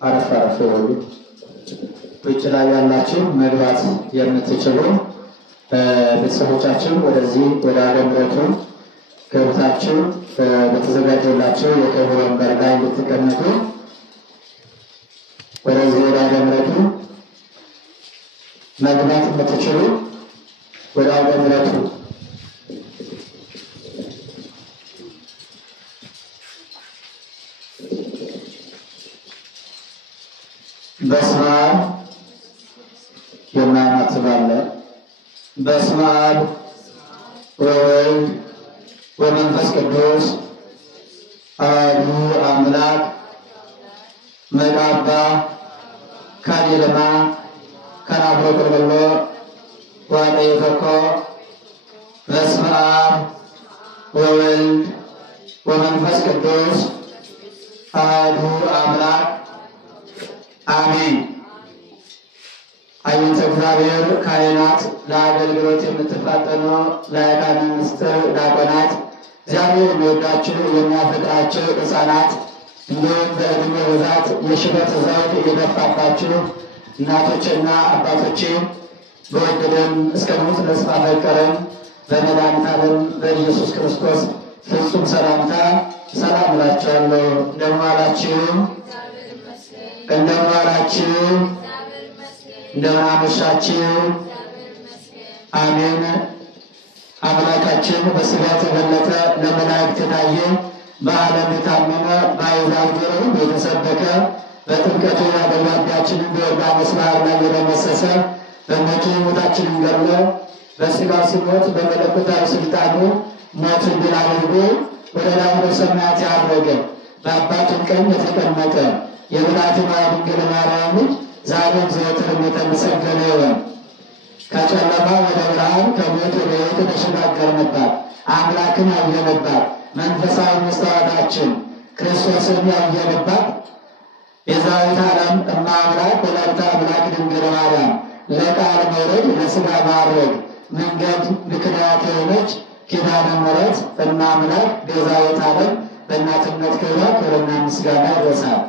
አረፍ በሉ። ውጭ ላይ ያላችሁ መግባት የምትችሉ ቤተሰቦቻችን ወደዚህ ወደ አገምረቱ ገብታችሁ በተዘጋጀላችሁ የክብር ወንበር ላይ እንድትቀመጡ ወደዚህ ወደ አገምረቱ መግባት የምትችሉ ወደ አገምረቱ በስመ አብ የማያማትባለ በስመ አብ ወወልድ ወመንፈስ ቅዱስ አሐዱ አምላክ መቃባ ካሌለማ ከናብሮ ቅርብሎ ዋቀይተኮ በስመ አብ ወወልድ ወመንፈስ ቅዱስ አሐዱ አምላክ አሜን። አይንተ እግዚአብሔር ካህናት፣ ለአገልግሎት የምትፋጠኑ ላይካን ምስጢር ዲያቆናት፣ እግዚአብሔር የሚወዳችሁ የሚያፈቅራችሁ ሕፃናት፣ እንዲሁም በዕድሜ ብዛት የሽበት ዘውድ የደፋባችሁ እናቶችና አባቶቼ በወደደን እስከ ሞት ድረስ ባፈቀረን በመድኃኒተ ዓለም በኢየሱስ ክርስቶስ ፍጹም ሰላምታ ሰላም እላችኋለሁ። እንደምን ዋላችሁ? እንደምን ዋላችሁ? እንደምን አመሻችሁ? አሜን። አምላካችን በሥጋ ተገለጠ፣ ለመላእክት ታየ፣ በዓለም የታመነ በአሕዛብ ጆሮ የተሰበከ በጥምቀቱ ያደረጋችንን በዮርዳኖስ ባህር ላይ የደመሰሰ በሞቱ ሞታችንን ገድሎ በሥጋው ሲሞት በመለኮታዊ ሥልጣኑ ሞትን ድል አድርጎ ወደ ላይ በሰማያት ያረገ በአባቱም ቀኝ የተቀመጠ የብላቴና ድንግል ማርያም ልጅ ዛሬም ዘወትርም የተመሰገነ ይሁን። ከጨለማ ወደ ብርሃን ከሞት ወደ ሕይወት የተሸጋገርንባት አምላክን ያየንባት መንፈሳዊ መስታወታችን ክርስቶስን ያየንባት ቤዛዊተ ዓለም እመ አምላክ ወላዲተ አምላክ ድንግል ማርያም ለቃል መውረድ ለሥጋ ማዕረግ መንገድ ምክንያት የሆነች ኪዳነ ምሕረት እመ አምላክ ቤዛዊተ ዓለም በእናትነት ክብሯ ክብርና ምስጋና ይድረሳል።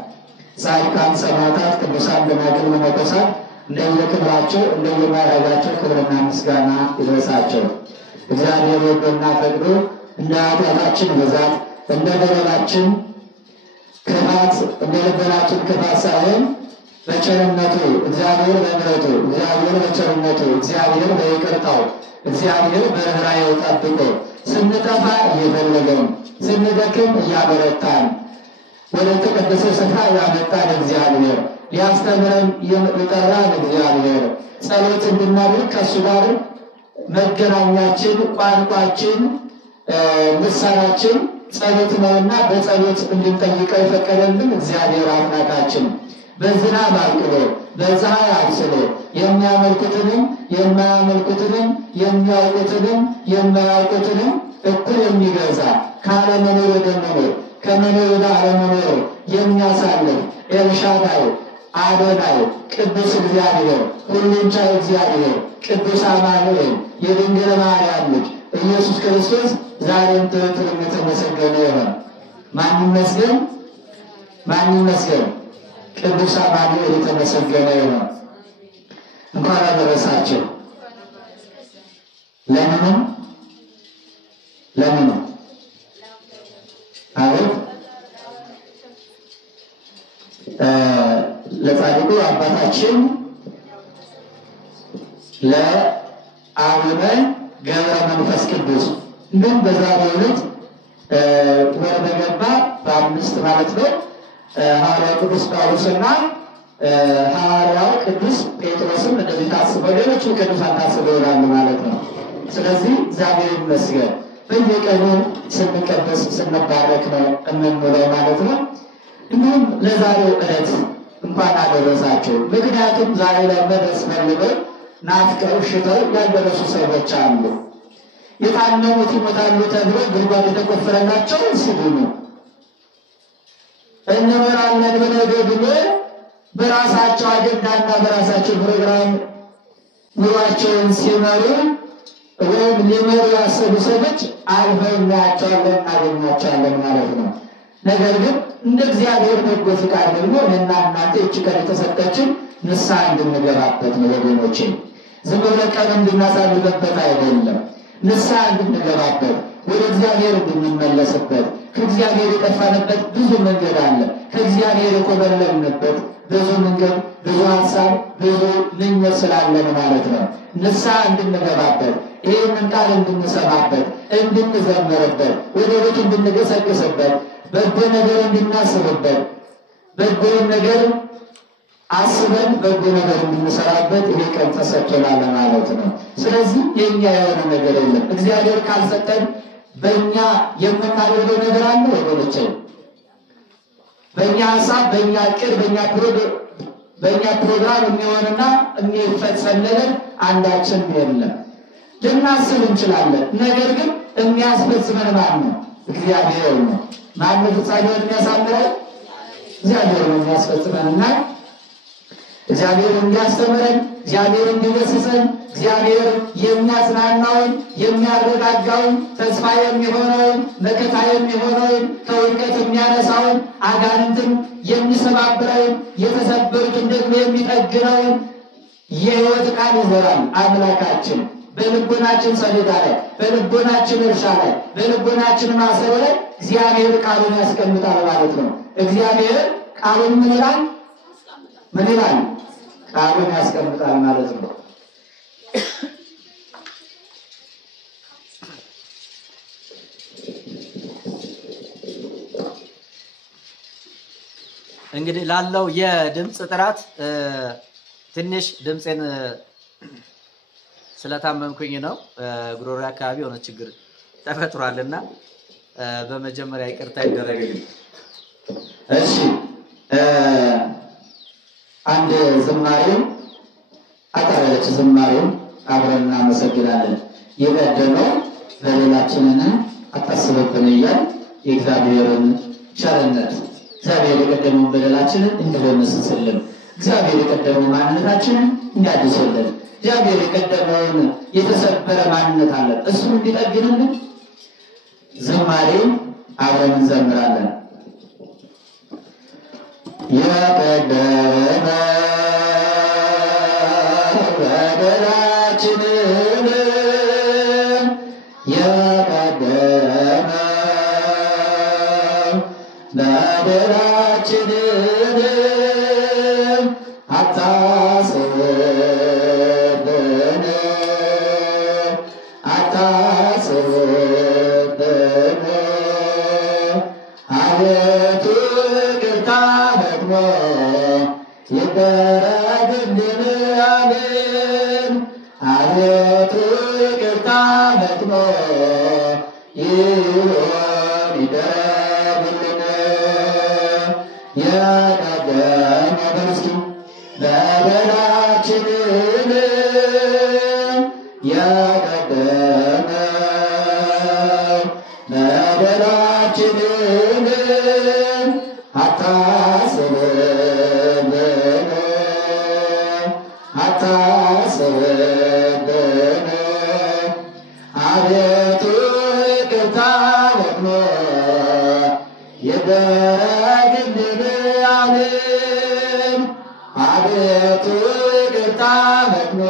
ጻድቃን፣ ሰማዕታት፣ ቅዱሳን፣ ደናግል፣ መነኮሳት እንደየክብራቸው እንደየማዕረጋቸው ክብርና ምስጋና ይድረሳቸው። እግዚአብሔር ወዶና ፈቅዶ እንደ ኃጢአታችን ብዛት እንደ በደላችን ክፋት እንደ ልቦናችን ክፋት ሳይሆን በቸርነቱ እግዚአብሔር በምሕረቱ እግዚአብሔር በቸርነቱ እግዚአብሔር በይቅርታው እግዚአብሔር በርኅራኄው ጠብቆ ስንጠፋ እየፈለገን ስንደክም እያበረታን ወደ ተቀደሰ ስፍራ ያመጣን እግዚአብሔር ሊያስተምረን የጠራን እግዚአብሔር ጸሎት እንድናደርግ ከእሱ ጋር መገናኛችን ቋንቋችን ምሳሌያችን ጸሎት ነውና በጸሎት እንድንጠይቀው የፈቀደልን እግዚአብሔር አምላካችን በዝናብ አብቅሎ በፀሐይ አብስሎ የሚያመልኩትንም የማያመልኩትንም የሚያውቁትንም የማያውቁትንም እኩል የሚገዛ ካለመኖር ወደ መኖር ከመኖር ወደ አለመኖር የሚያሳልፍ ኤልሻዳይ አዶናይ ቅዱስ እግዚአብሔር ሁሉን ቻይ እግዚአብሔር ቅዱስ አማኑኤል የድንግል ማርያም ልጅ ኢየሱስ ክርስቶስ ዛሬም ዘወትርም የተመሰገነ ይሁን። ማን ይመስገን? ማን ይመስገን? ቅዱስ አማኑኤል የተመሰገነ ይሁን። እንኳን አደረሳችሁ። ለምን አቤት ለጻድቁ አባታችን ለአቡነ ገብረ መንፈስ ቅዱስ እንዲሁም በዛሬው ዕለት ወር በገባ በአምስት ማለት ነው ሐዋርያው ቅዱስ ጳውሎስና ሐዋርያው ቅዱስ ጴጥሮስም እንደዚህ ታስበው ሌሎቹ ቅዱሳን ታስበው ይላሉ ማለት ነው። ስለዚህ እግዚአብሔር ይመስገን በየቀኑ ስንቀደስ ስንባረክ ነው የምንውለው ማለት ነው። እንዲሁም ለዛሬው ዕለት እንኳን አደረሳችሁ። ምክንያቱም ዛሬ ላይ መድረስ ፈልገው ናፍቀው ሽተው ያልደረሱ ሰዎች አሉ። የታመሙት ይሞታሉ ተብሎ ጉድጓድ የተቆፈረላቸው ሲድኑ እንኖራለን ብለው ደግሞ በራሳቸው አጀንዳና በራሳቸው ፕሮግራም ኑሯቸውን ሲመሩ ወይም ሊመሩ ያሰቡ ሰዎች አልፈው እናያቸዋለን፣ እናገኛቸዋለን ማለት ነው። ነገር ግን እንደ እግዚአብሔር በጎ ፍቃድ ደግሞ እኔና እናንተ እቺ ቀን የተሰጠችን ንስሐ እንድንገባበት ነው ወገኖቼ። ዝም ብለን ቀን እንድናሳልፍበት አይደለም። ንስሐ እንድንገባበት፣ ወደ እግዚአብሔር እንድንመለስበት። ከእግዚአብሔር የጠፋንበት ብዙ መንገድ አለ። ከእግዚአብሔር የኮበለልንበት ብዙ መንገድ፣ ብዙ ሀሳብ፣ ብዙ ምኞት ስላለን ማለት ነው። ንስሐ እንድንገባበት፣ ይህንን ቃል እንድንሰማበት፣ እንድንዘምርበት፣ ወደ ቤቱ እንድንገሰግስበት፣ በጎ ነገር እንድናስብበት፣ በጎ ነገር አስበን በጎ ነገር እንድንሰራበት ይሄ ቀን ተሰጥቶናል ማለት ነው። ስለዚህ የኛ የሆነ ነገር የለም። እግዚአብሔር ካልሰጠን በእኛ የምናደርገው ነገር አለ ወገኖቼ? በእኛ ሀሳብ፣ በእኛ ዕቅድ፣ በእኛ ፕሮግራም የሚሆንና የሚፈጸም ነገር አንዳችን የለም። ልናስብ እንችላለን፣ ነገር ግን የሚያስፈጽመን ማን ነው? እግዚአብሔር ነው። ማን ነው ፍጻሜውን የሚያሳምረው? እግዚአብሔር ነው የሚያስፈጽመንና እግዚአብሔር እንዲያስተምረን፣ እግዚአብሔር እንዲገስጸን፣ እግዚአብሔር የሚያጽናናውን፣ የሚያረጋጋውን፣ ተስፋ የሚሆነውን፣ መከታ የሚሆነውን፣ ከውድቀት የሚያነሳውን፣ አጋንንትን የሚሰባብረውን፣ የተሰበሩትን ደግሞ የሚጠግነውን የሕይወት ቃል ይዘራል አምላካችን በልቦናችን ሰሌዳ ላይ፣ በልቦናችን እርሻ ላይ፣ በልቦናችን ማሰሮ ላይ እግዚአብሔር ቃሉን ያስቀምጣል ማለት ነው። እግዚአብሔር ቃሉን ምን ይላል? ምን ይላል? ቃሉን ያስቀምጣል ማለት ነው። እንግዲህ ላለው የድምጽ ጥራት ትንሽ ድምጼን ስለታመምኩኝ ነው። ጉሮሮ አካባቢ የሆነ ችግር ተፈጥሯልና በመጀመሪያ ይቅርታ ይደረግልኝ። እሺ አንድ ዝማሬው አጣራለች። ዝማሬው አብረን እናመሰግናለን። የቀደመው በሌላችንን አታስበብን እያል የእግዚአብሔርን ቸርነት እግዚአብሔር የቀደመውን በደላችንን እንዲደመስስልን፣ እግዚአብሔር የቀደመው ማንነታችንን እንዲያድስልን፣ እግዚአብሔር የቀደመውን የተሰበረ ማንነት አለ እሱ እንዲጠግንልን ዝማሬው አብረን እንዘምራለን። የቀደመ በደላችንን የቀደመ በደላችንን አታስብብን አታስብብን አቤቱ ይቅርታ ደግሞ ይደረግልን አሜን። አቤቱ ይቅርታ ደግሞ ይሁን ይደረግልን የቀደመ በርስኪ በደላችንን የቀደመ በደላችንን አታስብብን አታስብብን አቤቱ ይቅርታ ደግሞ ይደረግልን አሜን። አቤቱ ይቅርታ ደግሞ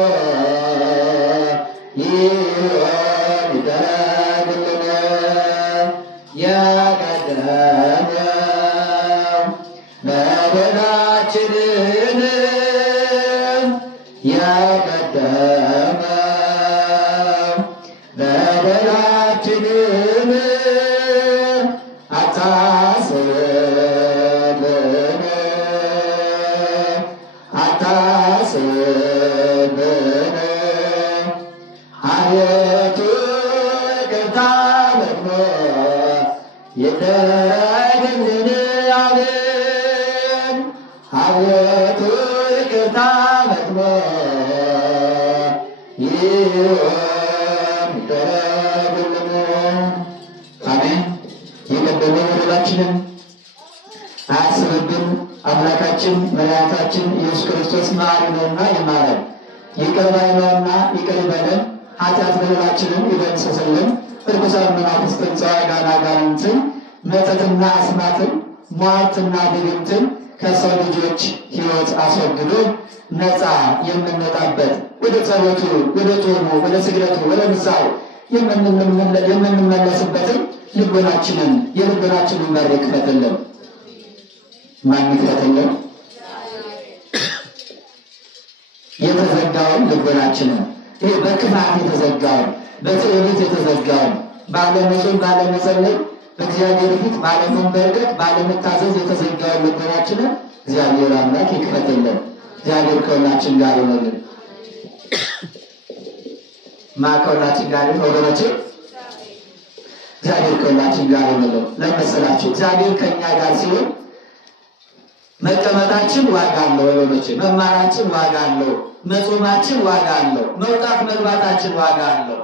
ይሁን ይደረግልን የቀደመው በደላችንን የቀደመው በደላችንን አታስብብን አታስብብን አቤቱ ይቅርታ ደግሞ ይደረግልን አሜን። አቤቱ ይቅርታ ደግሞ ይሁን ይደረግልን አሜን። የቀደመ በደላችንን አያስብብን። አምላካችን መድኃኒታችን ኢየሱስ ክርስቶስ መሐሪ ነውና ይማረን፣ ይቅር ባይ ነውና ይቅር ይበለን። ኃጢአት በደላችንን ይደምስስልን። ርኩሳን መናፍስትን ጸዋዕያን አጋንንትን መተትና አስማትን ሟርትና ድግምትን ከሰው ልጆች ሕይወት አስወግዶ ነፃ የምንወጣበት ወደ ጸሎቱ ወደ ጾሙ ወደ ስግደቱ ወደ ንስሐው የምንመለስበትን የልቦናችንን በር ይክፈትልን። ማን ይክፈትልን? የተዘጋውን ልቦናችንን ይህ በክፋት የተዘጋውን በትዕቢት የተዘጋውን ባለመጾም ባለመጸለይ በእግዚአብሔር ፊት ባለመንበርከክ ባለመታዘዝ የተዘጋውን ልቦናችንን እግዚአብሔር አምላክ ይክፈትልን። እግዚአብሔር ከሁላችን ጋር ይሁንልን። ከሁላችን ጋር ይሁን ወገኖቼ። እግዚአብሔር ከሁላችን ጋር ይሁንልን። ለመሰላችሁ እግዚአብሔር ከእኛ ጋር ሲሆን መቀመጣችን ዋጋ አለው ወገኖቼ። መማራችን ዋጋ አለው። መጾማችን ዋጋ አለው። መውጣት መግባታችን ዋጋ አለው።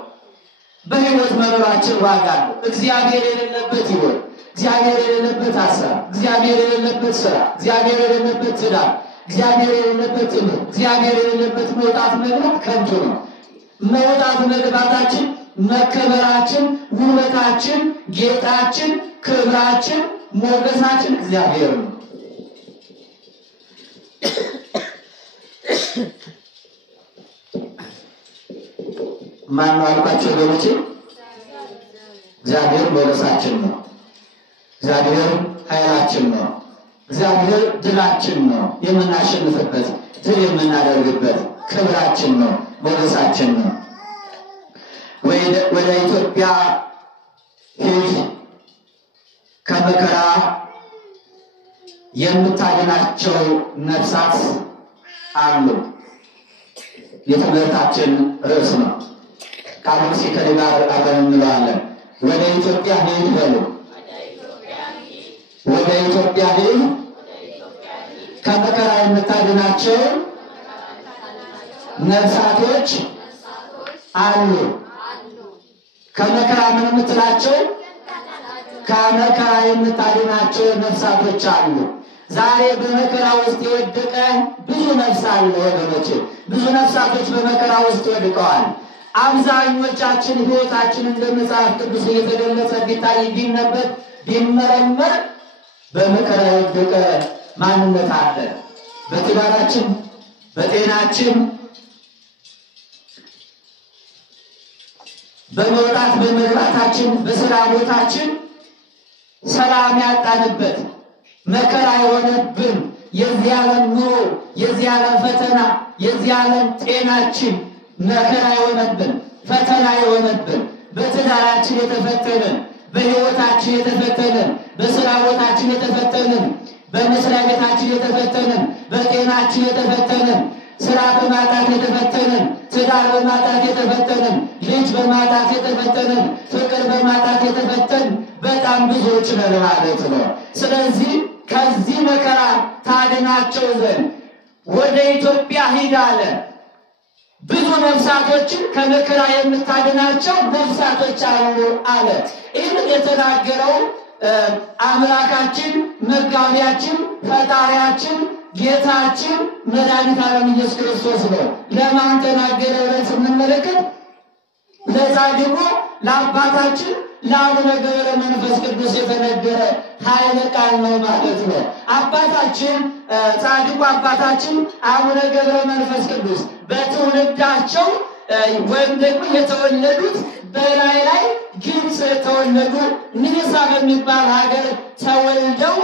በሕይወት መኖራችን ዋጋ አለው። እግዚአብሔር የሌለበት ሕይወት፣ እግዚአብሔር የሌለበት ሀሳብ፣ እግዚአብሔር የሌለበት ስራ፣ እግዚአብሔር የሌለበት ትዳር፣ እግዚአብሔር የሌለበት ትምህርት፣ እግዚአብሔር የሌለበት መውጣት መግባት ከንቱ ነው። መውጣት መግባታችን መከበራችን፣ ውበታችን፣ ጌጣችን፣ ክብራችን፣ ሞገሳችን እግዚአብሔር ነው። ማን ነው አልኳቸው ወገኖቼ? እግዚአብሔር ሞገሳችን ነው። እግዚአብሔር ኃይላችን ነው። እግዚአብሔር ድላችን ነው። የምናሸንፍበት ድል የምናደርግበት ክብራችን ነው፣ ሞገሳችን ነው። ወደ ኢትዮጵያ ሂድ ከመከራ የምታድናቸው ነፍሳት አሉ። የትምህርታችን ርዕስ ነው። ቃሉን ከኔ ጋር አብረን እንለዋለን። ወደ ኢትዮጵያ ሂድ በሉ። ወደ ኢትዮጵያ ሂድ ከመከራ የምታድናቸው ነፍሳቶች አሉ። ከመከራ ምን የምትላቸው? ከመከራ የምታድናቸው ነፍሳቶች አሉ። ዛሬ በመከራ ውስጥ የወደቀ ብዙ ነፍስ አለ ወገኖቼ። ብዙ ነፍሳቶች በመከራ ውስጥ ወድቀዋል። አብዛኞቻችን ሕይወታችን እንደ መጽሐፍ ቅዱስ እየተገለጸ ቢታይ ቢነበብ ቢመረመር በመከራ የወደቀ ማንነት አለ። በትዳራችን፣ በጤናችን፣ በመውጣት በመግባታችን፣ በስራ ቦታችን ሰላም ያጣንበት መከራ የሆነብን የዚህ ዓለም ኑሮ፣ የዚህ ዓለም ፈተና፣ የዚህ ዓለም ጤናችን መከራ የሆነብን ፈተና የሆነብን በትዳራችን የተፈተንን፣ በሕይወታችን የተፈተንን፣ በስራ ቦታችን የተፈተንን፣ በመስሪያ ቤታችን የተፈተንን፣ በጤናችን የተፈተንን፣ ስራ በማጣት የተፈተንን፣ ትዳር በማጣት የተፈተንን፣ ልጅ በማጣት የተፈተንን፣ ፍቅር በማጣት የተፈተንን በጣም ብዙዎች ነን ማለት ነው። ስለዚህ ከዚህ መከራ ታድናቸው ዘንድ ወደ ኢትዮጵያ ሂድ አለ። ብዙ ነፍሳቶችን ከመከራ የምታድናቸው ነፍሳቶች አሉ አለ። ይህን የተናገረው አምላካችን፣ መጋቢያችን፣ ፈጣሪያችን፣ ጌታችን መድኃኒተ ዓለም ኢየሱስ ክርስቶስ ነው። ለማን ተናገረ ብለን ስንመለከት ለጻድቁ ለአባታችን ለአቡነ ገብረ መንፈስ ቅዱስ የተነገረ ኃይለ ቃል ነው ማለት ነው። አባታችን ጻድቁ አባታችን አቡነ ገብረ መንፈስ ቅዱስ በትውልዳቸው ወይም ደግሞ የተወለዱት በላይ ግብፅ ተወለዱ። ንሳ በሚባል ሀገር ተወልደው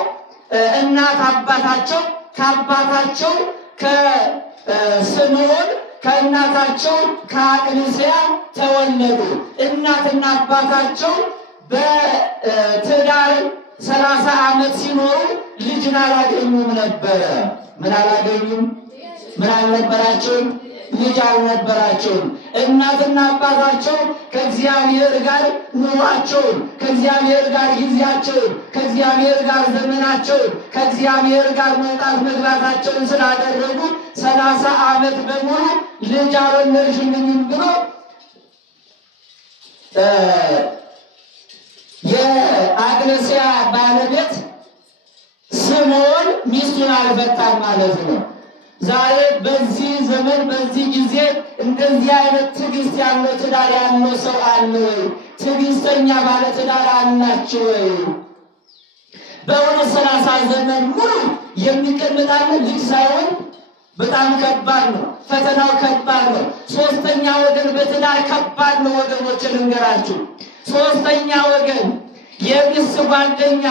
እናት አባታቸው ከአባታቸው ከስምዖን ከእናታቸው ከአቅንስያ ተወለዱ። እናትና አባታቸው በትዳር 30 ዓመት ሲኖሩ ልጅን አላገኙም ነበረ። ምን አላገኙም? ምን አልነበራቸውም? ልጅ አልነበራቸውም። እናትና አባታቸው ከእግዚአብሔር ጋር ኑሯቸውን፣ ከእግዚአብሔር ጋር ጊዜያቸውን፣ ከእግዚአብሔር ጋር ዘመናቸውን፣ ከእግዚአብሔር ጋር መውጣት መግባታቸውን ስላደረጉ 30 ዓመት በሙሉ ልጅ አልወለድሽልኝም ብሎ የአግነስያ ባለቤት ስምዖን ሚስቱን አልፈታም ማለት ነው። ዛሬ በዚህ ዘመን በዚህ ጊዜ እንደዚህ አይነት ትዕግስት ያለው ትዳር ያለው ሰው አለ ወይ? ትዕግስተኛ ባለ ትዳር አላችሁ ወይ? በእውነት 30 ዘመን ሙሉ የሚቀመጣለ ልጅ ሳይሆን በጣም ከባድ ነው። ፈተናው ከባድ ነው። ሶስተኛ ወገን በትዳር ከባድ ነው ወገኖች ልንገራችሁ። ሶስተኛ ወገን የሚስት ጓደኛ፣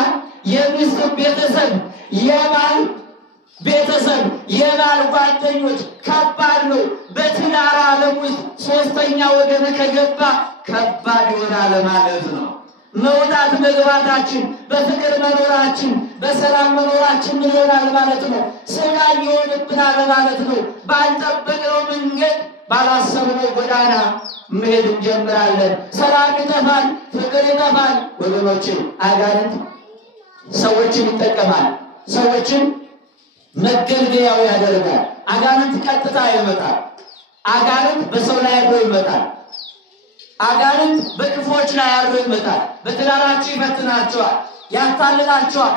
የሚስት ቤተሰብ፣ የባል ቤተሰብ፣ የባል ጓደኞች ከባድ ነው። በትዳር ዓለም ውስጥ ሶስተኛ ወገን ከገባ ከባድ ይሆናል ማለት ነው። መውጣት መግባታችን፣ በፍቅር መኖራችን፣ በሰላም መኖራችን ይሆናል ማለት ነው። ስቃይ ይሆንብናል ማለት ነው። ባልጠበቅነው መንገድ ባላሰብነው ጎዳና መሄድ እንጀምራለን። ሰላም ይጠፋል፣ ፍቅር ይጠፋል። ወገኖች አጋንንት ሰዎችን ይጠቀማል፣ ሰዎችን መገልገያው ያደርጋል። አጋንንት ቀጥታ ይመጣል። አጋንንት በሰው ላይ አድሮ ይመጣል። አጋንንት በክፎች ላይ አድሮ ይመጣል። በትዳራችሁ ይፈትናቸዋል፣ ያታልላቸዋል፣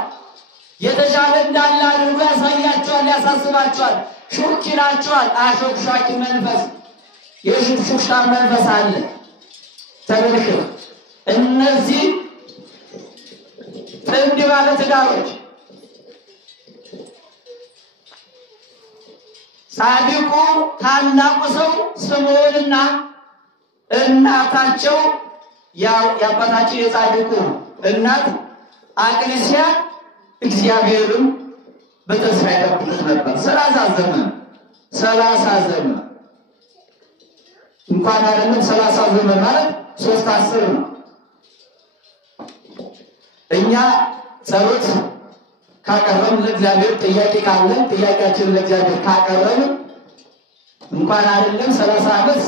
የተሻለ እንዳለ አድርጎ ያሳያቸዋል፣ ያሳስባቸዋል፣ ሹክ ይላቸዋል። አሾክሿኪ መንፈስ፣ የሹክሹክታ መንፈስ አለ። ተመልከቱ፣ እነዚህ ጥንድ ባለ ትዳሮች ጻድቁ ታላቁ ሰው ስምዖንና እናታቸው የአባታችን የጻድቁ እናት አቅልስያ እግዚአብሔርን በተስፋ ይጠብቁት ነበር። 30 ዘመን እንኳን አይደለም 30 ዘመን ማለት 3 ነው። እኛ ጸሎት ካቀረብን ለእግዚአብሔር ጥያቄ ካለን ጥያቄያችንን ለእግዚአብሔር ካቀረብን እንኳን አይደለም 30 ዓመት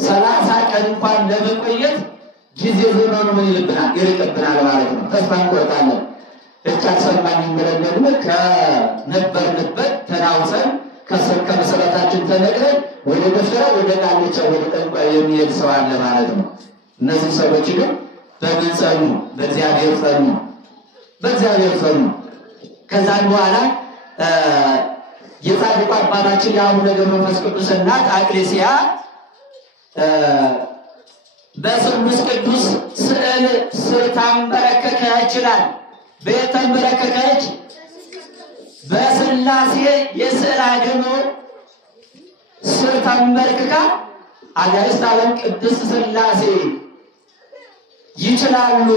30 ቀን እንኳን ለመቆየት ጊዜ ዘመኑ ምን ይልብናል? ይርቅብናል ማለት ነው። ተስፋ እንቆርጣለን። እቻት ሰማኝ ብለን ደግሞ ከነበርንበት ተናውሰን ከመሰረታችን ተነግረን ወደ ደፍራ ወደ ቃልቻ ወደ ጠንቋይ የሚሄድ ሰው አለ ማለት ነው። እነዚህ ሰዎች ግን በምን ጸኑ? በእግዚአብሔር ጸኑ፣ በእግዚአብሔር ጸኑ። ከዛን በኋላ የጻድቁ አባታችን የአቡነ ገብረ መንፈስ ቅዱስ እናት አቅሌስያ በስሉስ ቅዱስ ስዕል ስር ተንበረከከች ይላል። በተንበረከከች በስላሴ የስዕል አድኖ ስር ተንበርክካ አጋዕዝተ ዓለም ቅድስት ስላሴ ይችላሉ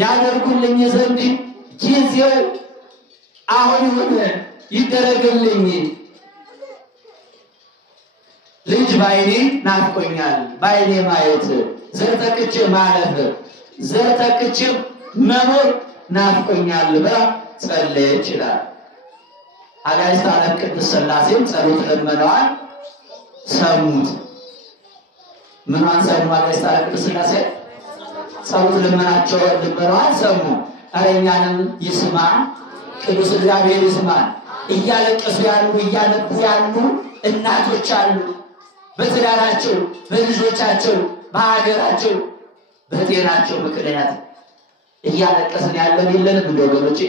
ያደርጉልኝ ዘንድ ጊዜው አሁን ይሁን ይደረግልኝ፣ ልጅ ባይኔ ናፍቆኛል፣ ባይኔ ማየት፣ ዘር ተክቼ ማለፍ፣ ዘር ተክቼ መኖር ናፍቆኛል ብላ ጸለየች ይላል። አጋዕዝተ ዓለም ቅድስት ስላሴም ጸሎት ለመነዋል ሰሙት። ምኗን ሰሙ? አጋዕዝተ ዓለም ቅድስት ስላሴ ጸሎት ለመናቸው ልመነዋል ሰሙ። ኧረ እኛንም ይስማ ቅዱስ እግዚአብሔር ይስማ። እያለቀሱ ያሉ እያነቡ ያሉ እናቶች አሉ። በትዳራቸው፣ በልጆቻቸው፣ በሀገራቸው፣ በጤናቸው ምክንያት እያለቀስን ያለን የለንም? እንደ ወገኖቼ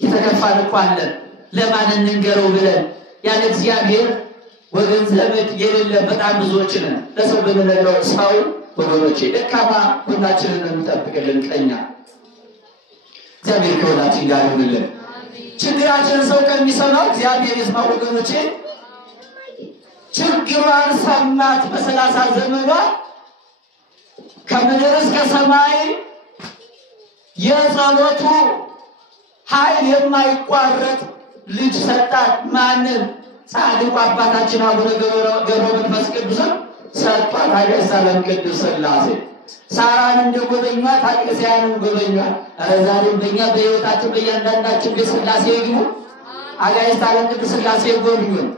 የተከፋን እኮ አለን። ለማን እንንገረው ብለን ያለ እግዚአብሔር ወገን ዘመድ የሌለ በጣም ብዙዎች ነን። ለሰው ብንነግረው ሰው ወገኖቼ ደካማ ሁላችንን እንጠብቅልን ቀኛ። እግዚአብሔር ከሁላችን ጋር ይሁንልን። ችግራችንን ሰው ከሚሰማው እግዚአብሔር ይስማ ወገኖቼ። ችግሯን ሰማት። በ30 ዘመኗ ከምድር እስከ ሰማይ የጸሎቱ ኃይል የማይቋረጥ ልጅ ሰጣት። ማንን? ጻድቁ አባታችን አቡነ ገብረ መንፈስ ቅዱስን ሰጣት። አጋዕዝተ ዓለም ቅድስት ስላሴ ሳራን እንደጎበኟት አቅሌስያንን ጎበኟት። ኧረ ዛሬም በእኛ በሕይወታችን በእያንዳንዳችን ቤት ስላሴ ይግቡ። አጋዕዝተ ዓለም ቅድስት ስላሴ ይጎብኙን።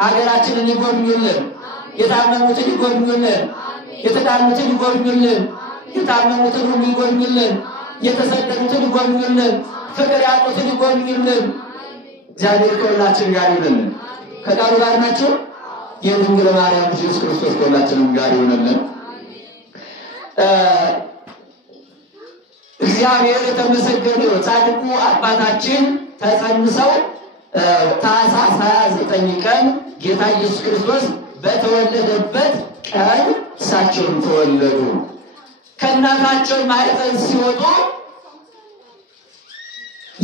አገራችንን ይጎብኙልን። የታመሙትን ይጎብኙልን። የተዳኑትን ይጎብኙልን። የታመሙትን ሁሉ ይጎብኙልን። የተሰደዱትን ይጎብኙልን። ፍቅር ያጡትን ይጎብኙልን። እግዚአብሔር ከሁላችን ጋር ይሁንልን። ከቃሉ ጋር ናቸው። የድንግል ማርያም ኢየሱስ ክርስቶስ ከሁላችንም ጋር ይሁንልን። እግዚአብሔር የተመሰገነ ይሁን። ጻድቁ አባታችን ተጸንሰው ታኅሳስ 29 ቀን ጌታ ኢየሱስ ክርስቶስ በተወለደበት ቀን እሳቸውን ተወለዱ። ከእናታቸው ማህፀን ሲወጡ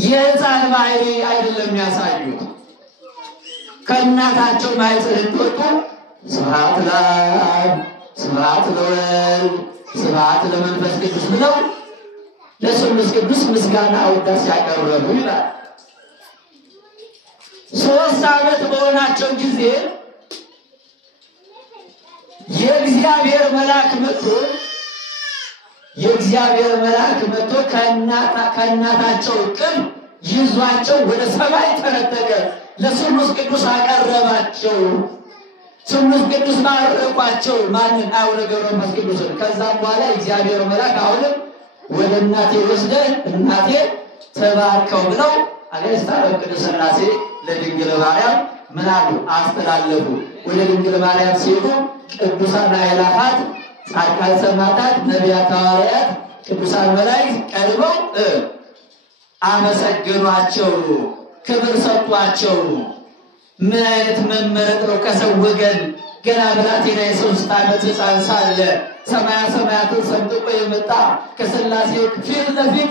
የሕፃን ባህሪ አይደለም ያሳዩት። ከእናታቸው ማህፀን እንደወጡ ስብሐት ለአብ ስብሐት ለወልድ ስብሐት ለመንፈስ ቅዱስ ብለው ለስሉስ ቅዱስ ምስጋና ውዳሴ ያቀረቡ ይላል። 3 ዓመት በሆናቸው ጊዜ የእግዚአብሔር መልአክ መጥቶ ከእናታቸው እቅፍ ይዟቸው ወደ ሰማይ ተነጠቀ። ለስሉስ ቅዱስ አቀረባቸው። ስሉስ ቅዱስ ባረኳቸው። ማንን? አቡነ ገብረ መንፈስ ቅዱስን። ከዛም በኋላ እግዚአብሔር መልአክ አሁንም ወደ እናቴ ወስደህ እናቴ ተባርከው ብለው አጋዕዝተ ዓለም ቅድስት ሥላሴ ለድንግል ማርያም ምን አሉ? አስተላለፉ። ወደ ድንግል ማርያም ሲሄዱ ቅዱሳን አእላፋት፣ ጻድቃን ሰማዕታት፣ ነቢያት፣ ሐዋርያት፣ ቅዱሳን መላእክት ቀርበው አመሰገኗቸው፣ ክብር ሰጧቸው። ምን አይነት መመረጥ ነው! ከሰው ወገን ገና ብላቴና የ3 ዓመት ሕፃን ሳለ ሰማያትን ሰንጥቆ የመጣ ከሥላሴ ፊት ለፊት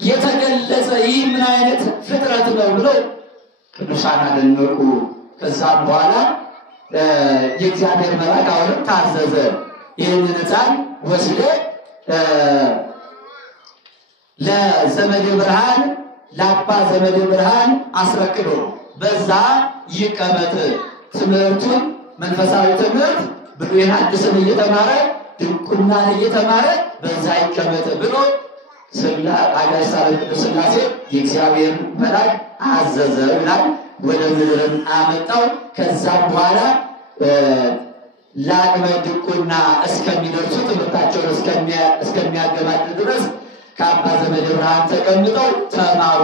የተገለጸ ይህ ምን አይነት ፍጥረት ነው ብለው ቅዱሳን አደነቁ። ከዛም በኋላ የእግዚአብሔር መልአክ አሁንም ታዘዘ። ይህንን ሕፃን ወስዶ ለዘመደ ብርሃን ለአባ ዘመደ ብርሃን አስረክቦ በዛ ይቀመጥ፣ ትምህርቱን መንፈሳዊ ትምህርት ብሉይን ሐዲስን እየተማረ ድንቁናን እየተማረ በዛ ይቀመጥ ብሎ አጋዕዝተ ዓለም ቅድስት ሥላሴ የእግዚአብሔር መልአክ አዘዘ ይላል። ወደ ምድርም አመጣው። ከዛም በኋላ ለአቅመ ድቁና እስከሚደርሱ ትምህርታቸውን እስከሚያገባዱ ድረስ ከአባ ዘመደ ብርሃን ተቀምጠው ተማሩ።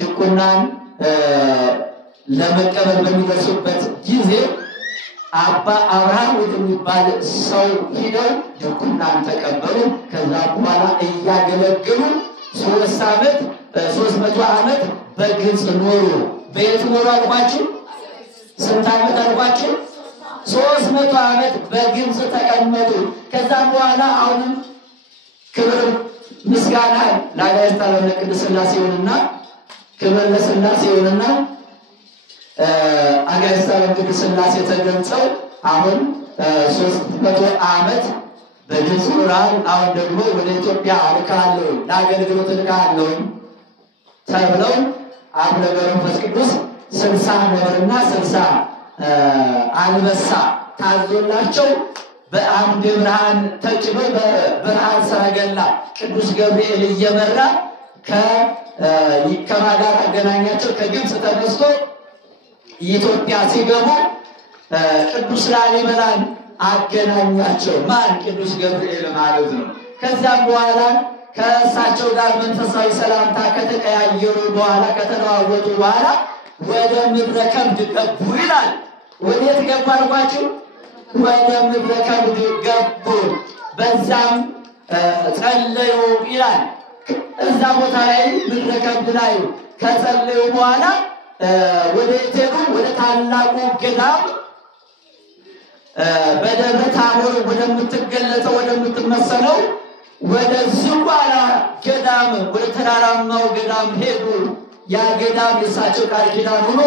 ድቁናን ለመቀበል በሚደርሱበት ጊዜ አባ አብርሃም ወደሚባል ሰው ሂደው ድቁናን ተቀበሉ። ከዛ በኋላ እያገለገሉ 300 ዓመት በግብፅ ኖሩ። በየት ኖሩ አልኳችሁ? ስንት ዓመት አልኳችሁ? 300 ዓመት በግብፅ ተቀመጡ። ከዛ በኋላ አሁንም ክብር ምስጋና ለአጋዕዝተ ዓለም ቅድስት ሥላሴ ይሁንና ክብር ለሥላሴ ይሁንና አጋዕዝተ ዓለም ቅድስት ሥላሴ ተገልጸው አሁን 300 ዓመት በግብፅ ኖረዋል። አሁን ደግሞ ወደ ኢትዮጵያ ልካለሁ ለአገልግሎት ልካለሁ ተብለው አቡነ ገብረ መንፈስ ቅዱስ 60 ነብርና 60 አንበሳ ታዞላቸው በአምደ ብርሃን ተጭኖ በብርሃን ሰረገላ ቅዱስ ገብርኤል እየመራ ከማጋር አገናኛቸው። ከግብፅ ተነስቶ ኢትዮጵያ ሲገቡ ቅዱስ ላሊበላን አገናኛቸው። ማን? ቅዱስ ገብርኤል ማለት ነው። ከዛም በኋላ ከእሳቸው ጋር መንፈሳዊ ሰላምታ ከተቀያየሩ በኋላ ከተለዋወጡ በኋላ ወደ ምድረ ከብድ ገቡ ይላል። ወዴት ገቡ አልኳችሁ? ወደ ምድረ ከብድ ገቡ። በዛም ጸለዩ ይላል። እዛ ቦታ ላይ ምድረ ከብድ ላይ ከጸለዩ በኋላ ወደ ኢቴሩ ወደ ታላቁ ገዳም በደብረ ታቦር ወደምትገለጸው ወደምትመሰለው ወደ ዝቋላ ገዳም ወደ ተራራማው ገዳም ሄዱ። ያ ገዳም የእሳቸው ቃል ኪዳን ሆኖ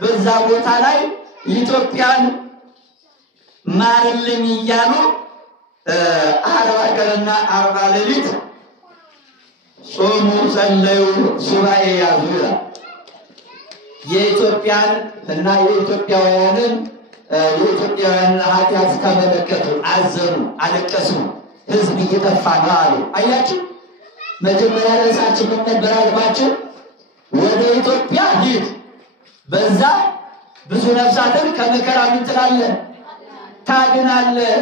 በዛ ቦታ ላይ ኢትዮጵያን ማርልኝ እያሉ 40 ቀንና 40 ሌሊት ጾሙ፣ ጸለዩ፣ ሱባኤ ያዙ ይላል። የኢትዮጵያን እና የኢትዮጵያውያንን ኃጢአት ተመለከቱ፣ አዘኑ፣ አለቀሱ። ሕዝብ እየጠፋ ነው አሉ። አያችሁ፣ መጀመሪያ ርዕሳችን ምን ነበር አልኳችሁ? ወደ ኢትዮጵያ ሂድ፣ በዛ ብዙ ነፍሳትን ከመከራ ምን ትላለህ? ታድናለህ፣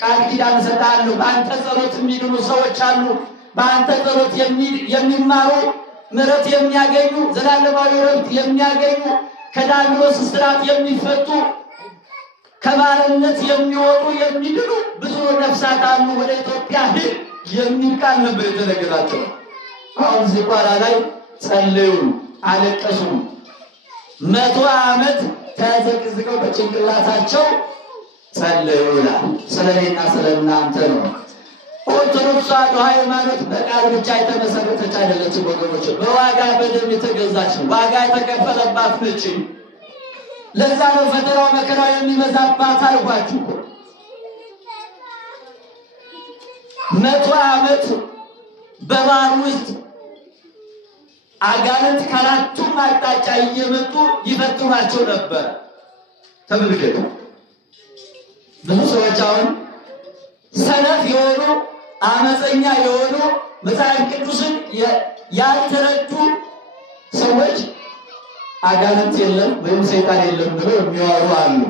ቃል ኪዳን እሰጥሃለሁ። በአንተ ጸሎት የሚድኑ ሰዎች አሉ። በአንተ ጸሎት የሚማሩ ምሕረት የሚያገኙ ዘላለማዊ ረፍት የሚያገኙ ከዲያብሎስ እስራት የሚፈቱ ከባርነት የሚወጡ የሚድኑ ብዙ ነፍሳት አሉ። ወደ ኢትዮጵያ ሂድ የሚል ቃል ነበር የተነገራቸው። አሁን ዝቋላ ላይ ጸለዩ፣ አለቀሱ። 100 ዓመት ተዘቅዝቀው በጭንቅላታቸው ጸልዩ ይላል። ስለኔና ስለእናንተ ነው። ኦርቶዶክስ ተዋሕዶ ሃይማኖት በቃል ብቻ የተመሰረተች አይደለችም ወገኖች፣ በዋጋ በደም የተገዛች ነው። ዋጋ የተከፈለባት ነች። ለዛ ነው ፈተናው መከራው የሚበዛባት አልኳችሁ። 100 ዓመት በባህር ውስጥ አጋንንት ከአራቱም አቅጣጫ እየመጡ ይፈትኗቸው ነበር። ተመልከቱ። ብዙ ሰዎች አሁን ሰነፍ የሆኑ አመፀኛ የሆኑ መጽሐፍ ቅዱስን ያልተረዱ ሰዎች አጋንንት የለም ወይም ሰይጣን የለም ብለው የሚያወሩ አሉ።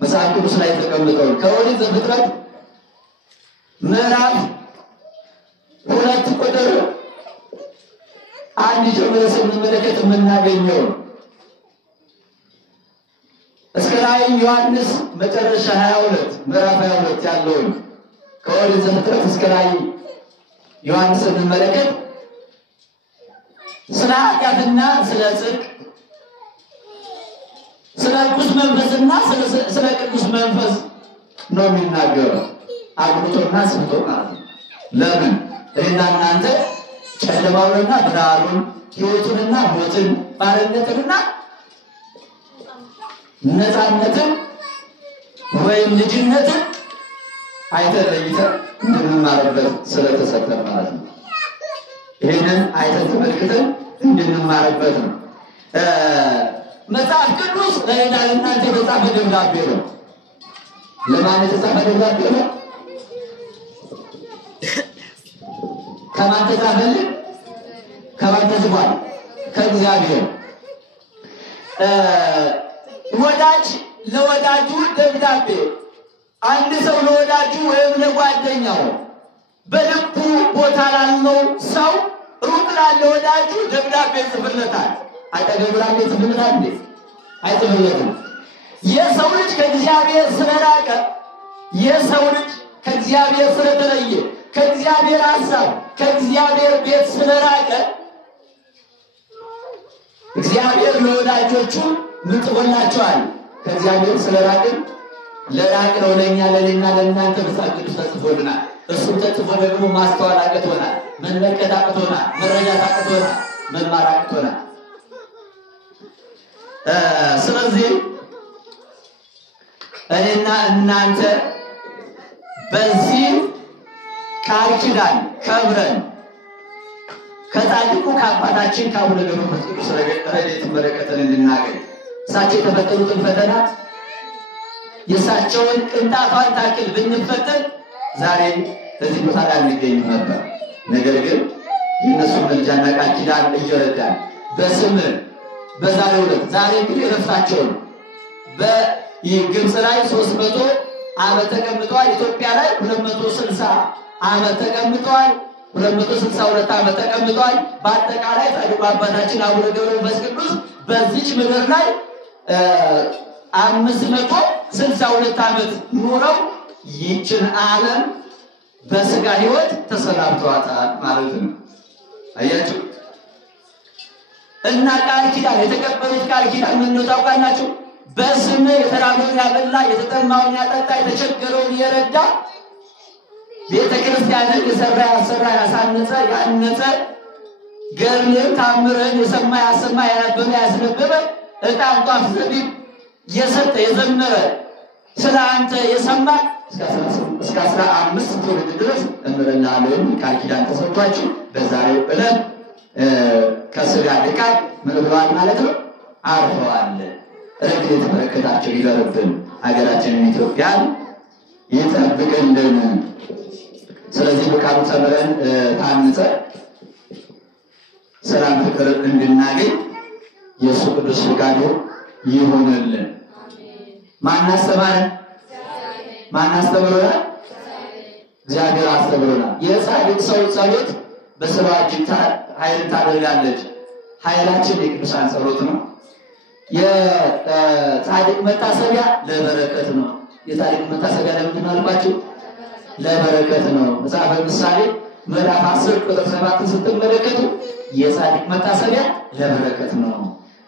መጽሐፍ ቅዱስ ላይ ተቀምጠው ከኦሪት ዘፍጥረት ምዕራፍ 2 ቁጥር 1 ጀምሮ ስንመለከት የምናገኘው እስከ ራዕይ ዮሐንስ መጨረሻ 22 ምዕራፍ 22 ያለውን ከኦሪት ዘፍጥረት እስከ ራዕይ ዮሐንስ ስንመለከት ስለ ኃጢአትና ስለ ጽድቅ፣ ስለ ቅዱስ መንፈስና ስለ ቅዱስ መንፈስ ነው የሚናገረው። አግብቶና ስብቶ ማለት ነው። ለምን እኔና እናንተ ጨለማውንና ብርሃኑን፣ ሕይወቱንና ሞትን፣ ባርነትንና ነፃነትን ወይም ልጅነትን አይተን ለይተን እንድንማርበት ስለተሰጠን ማለት ነው። ይህንን አይተን ተመልክተን እንድንማርበት ነው። መጽሐፍ ቅዱስ ለእኔና ለእናንተ የተጻፈ ደብዳቤ ነው። ለማን የተጻፈ ደብዳቤ ነው? ከማን ተጻፈልን? ከማን ተጽፏል? ከእግዚአብሔር። ወዳጅ ለወዳጁ ደብዳቤ፣ አንድ ሰው ለወዳጁ ወይም ለጓደኛው በልቡ ቦታ ላለው ሰው ሩቅ ላለ ወዳጁ ደብዳቤ ይጽፍለታል። አጠገቡ ላለ ይጽፍለታል እንዴ? አይጽፍለትም። የሰው ልጅ ከእግዚአብሔር ስለራቀ፣ የሰው ልጅ ከእግዚአብሔር ስለተለየ፣ ከእግዚአብሔር ሐሳብ ከእግዚአብሔር ቤት ስለራቀ እግዚአብሔር ለወዳጆቹ ምን ጽፎላቸዋል? ከእግዚአብሔር ስለራቅን ለራቅነው ለእኛ ለእኔና ለእናንተ መጽሐፍ ቅዱስ ተጽፎልናል። እሱም ተጽፎ ደግሞ ማስተዋል አቅቶናል፣ መመልከት አቅቶናል፣ መረዳት አቅቶናል፣ መማር አቅቶናል። ስለዚህ እኔና እናንተ በዚህ ቃል ኪዳን ከብረን ከጻድቁ ከአባታችን ከአቡነ ገብረ መንፈስ ቅዱስ ረድኤት በረከትን እንድናገኝ እሳቸው የተፈተኑትን ፈተና የእሳቸውን ቅንጣቷን ታክል ብንፈተን ዛሬ በዚህ ቦታ ላይ አንገኝም ነበር። ነገር ግን የእነሱ መልጃና ቃል ኪዳን እየረዳን በስም በዛሬው ዕለት ዛሬ እንግዲህ ረፍታቸው ነው። በግብፅ ላይ 300 ዓመት ተቀምጠዋል። ኢትዮጵያ ላይ 260 ዓመት ተቀምጠዋል። 262 ዓመት ተቀምጠዋል። በአጠቃላይ ጻድቁ አባታችን አቡነ ገብረ መንፈስ ቅዱስ በዚች ምድር ላይ 562 ዓመት ኖረው ይህችን ዓለም በስጋ ሕይወት ተሰናብተዋታል ማለት ነው። አያችሁ እና ቃል ኪዳን የተቀበሉት ቃል ኪዳን ምን ነው ታውቃላችሁ? በስም የተራበውን ያበላ፣ የተጠማውን ያጠጣ፣ የተቸገረውን የረዳ፣ ቤተክርስቲያንን የሰራ ያሰራ ያሳነጸ ያነጸ፣ ገድልን ታምርን የሰማ ያሰማ ያነበበ ያስነበበ፣ ዕጣን ጧፍ ዘቢብ የሰጠ የዘመረ፣ ስለ አንተ የሰማ እስከ 15 ትውልድ ድረስ እምርልሃለሁ ቃል ኪዳን ተሰጥቷችሁ በዛሬው ዕለት ከስጋ ድካም ምን ብለዋል ማለት ነው? አርፈዋል። ረድኤት በረከታቸው ይደርብን፣ ሀገራችንን ኢትዮጵያን ይጠብቅልን። ስለዚህ በቃሉ ተምረን ታንጸን ሰላም ፍቅር እንድናገኝ የእሱ ቅዱስ ፈቃዱ ይሆንልን። ማን አስተማረን? ማን አስተምሮናል? እግዚአብሔር አስተምሮናል። የጻድቅ ሰው ጸሎት በስራዋ እጅግ ኃይልን ታደርጋለች። ኃይላችን የቅዱሳን ጸሎት ነው። የጻድቅ መታሰቢያ ለበረከት ነው። የጻድቅ መታሰቢያ ለምንድን ነው አልኳችሁ? ለበረከት ነው። መጽሐፈ ምሳሌ ምዕራፍ 10 ቁጥር 7 ስትመለከቱ የጻድቅ መታሰቢያ ለበረከት ነው።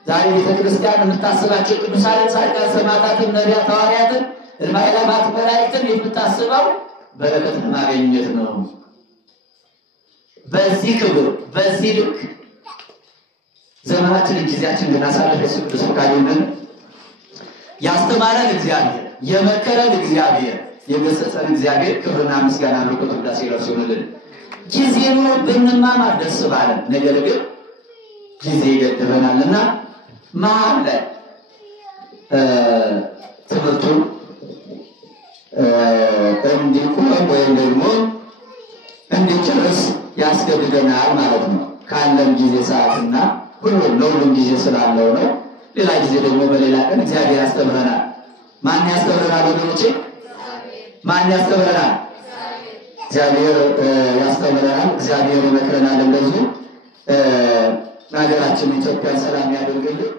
ዛሬ ቤተክርስቲያን የምታስባቸው ቅዱሳን ጻድቃን፣ ሰማዕታትን፣ ነቢያት፣ ሐዋርያትን ማዕላማት መላእክትን የምታስበው በረከትን ማግኘት ነው። በዚህ ክብር በዚህ ልክ ዘመናችንን ጊዜያችንን ልናሳልፍ የሱ ቅዱስ ፈቃዱ ይሁን። ያስተማረን እግዚአብሔር፣ የመከረን እግዚአብሔር፣ የገሰጸን እግዚአብሔር ክብርና ምስጋና ለቁጡ ዳሴ ለእርሱ ይሁንልን። ጊዜ ኑሮ ብንማማር ደስ ባለን፣ ነገር ግን ጊዜ ይገድበናልና መሀል ላይ ትምህርቱን እንዲቆም ወይም ደግሞ እንዲጨርስ ያስገድደናል ማለት ነው። ካለን ጊዜ ሰዓትና ሁሉም ጊዜ ስላለው ነው። ሌላ ጊዜ ደግሞ በሌላ ቀን እግዚአብሔር ያስተምረናል። ማን ያስተምረናል ወገኖቼ? ማን ያስተምረናል? እግዚአብሔር ያስተምረናል። እግዚአብሔር ይመክረናል። እንደዚሁ ሀገራችን ኢትዮጵያን ሰላም ያደርግልን።